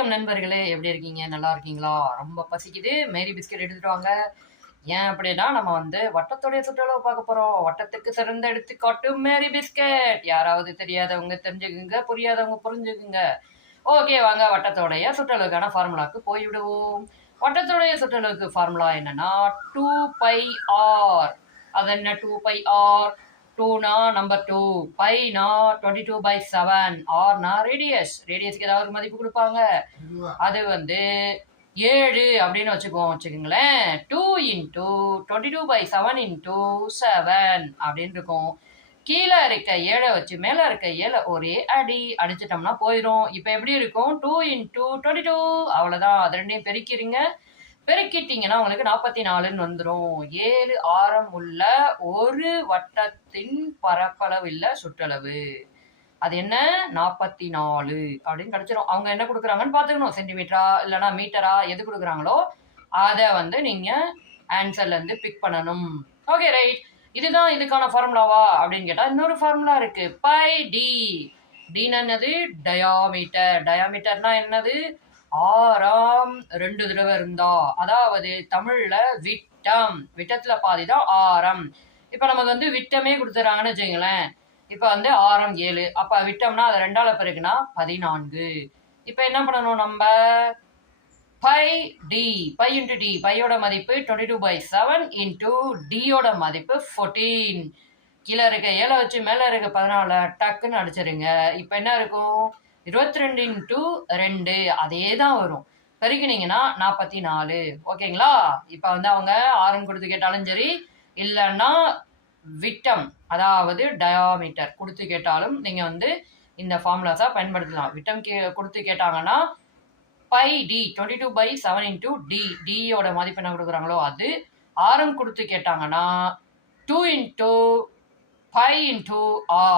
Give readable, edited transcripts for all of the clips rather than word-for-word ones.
வணக்கம் நண்பர்களே, எப்படி இருக்கீங்க? நல்லா இருக்கீங்களா? ரொம்ப பசிக்குது. மேரி பிஸ்கட் எடுத்துட்டு வாங்க. ஏன் அப்படின்னா, நம்ம வட்டத்துடைய சுற்றளவு பார்க்க போறோம். வட்டத்துக்கு சிறந்த எடுத்துக்காட்டு மேரி பிஸ்கட். யாராவது தெரியாதவங்க தெரிஞ்சுக்குங்க, புரியாதவங்க புரிஞ்சுக்குங்க. ஓகே, வாங்க வட்டத்தோடைய சுற்றளவுக்கான ஃபார்முலாக்கு போய்விடுவோம். வட்டத்தோடைய சுற்றளவுக்கு ஃபார்முலா என்னன்னா 2πr. அது என்ன 2πr? 2னா நம்பர் 2, பைனா 22/7, ஆர்னா ரேடியஸ்க்கு ஏதாவது ஒரு மதிப்பு கொடுப்பாங்க. அது 7 அப்படின்னு வச்சுக்கோங்களேன். 2 × 22/7 × 7 அப்படின்னு இருக்கும். கீழே இருக்க 7 வச்சு மேல இருக்க 7 ஒரே அடிச்சிட்டோம்னா போயிடும். இப்போ எப்படி இருக்கும்? 2 × 22. அவ்வளவுதான். அது ரெண்டையும் பெருக்கிட்டீங்கன்னா உங்களுக்கு 44ன்னு வந்துடும். 7 ஆரம் உள்ள ஒரு வட்டத்தின் பரப்பளவு சுற்றளவு. அது என்ன? 44 அப்படின்னு கிடைச்சிடும். அவங்க என்ன கொடுக்குறாங்கன்னு பார்த்துக்கணும். சென்டிமீட்டரா இல்லைன்னா மீட்டரா எது கொடுக்குறாங்களோ அதை நீங்க ஆன்சர்ல இருந்து பிக் பண்ணணும். Okay, right. இதுதான் இதுக்கான ஃபார்முலாவா அப்படின்னு கேட்டா இன்னொரு ஃபார்முலா இருக்கு. By D. டின்னு என்னது? டயாமீட்டர்னா என்னது? ஆரம் 2 தடவை இருந்தா, அதாவது தமிழ்ல விட்டத்துல பாதிதான் ஆரம். இப்ப நமக்கு விட்டமே கொடுத்துறாங்கன்னு வச்சுங்களேன். இப்ப ஆரம் 7, அப்ப விட்டம்னா அதை 2ஆல பெருக்குனா 14. இப்ப என்ன பண்ணணும்? நம்ம பை × d, பையோட மதிப்பு 22/7 × d மதிப்பு 14. கீழே இருக்க 7 வச்சு மேல இருக்க 14 டக்குன்னு அடிச்சிருங்க. இப்ப என்ன இருக்கும்? 22 × 2 அதே தான் வரும். பெருக்கினீங்கன்னா 44. ஓகேங்களா? இப்ப அவங்க ஆரம் கொடுத்து கேட்டாலும் சரி, இல்லைன்னா விட்டம் அதாவது டயாமீட்டர் கொடுத்து கேட்டாலும் நீங்க இந்த ஃபார்முலாஸா பயன்படுத்தலாம். விட்டம் கொடுத்து கேட்டாங்கன்னா பை டி 22/7 × d மதிப்பு என்ன கொடுக்குறாங்களோ அது. ஆரம் கொடுத்து கேட்டாங்கன்னா 2 × π ×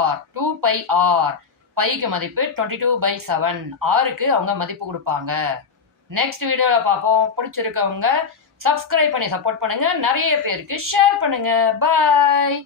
r, 2πr. பைக்கு மதிப்பு 22/7, ஆருக்கு அவங்க மதிப்பு கொடுப்பாங்க. நெக்ஸ்ட் வீடியோல பார்ப்போம். பிடிச்சிருக்கவங்க சப்ஸ்கிரைப் பண்ணி சப்போர்ட் பண்ணுங்க. நிறைய பேருக்கு ஷேர் பண்ணுங்க. பாய்.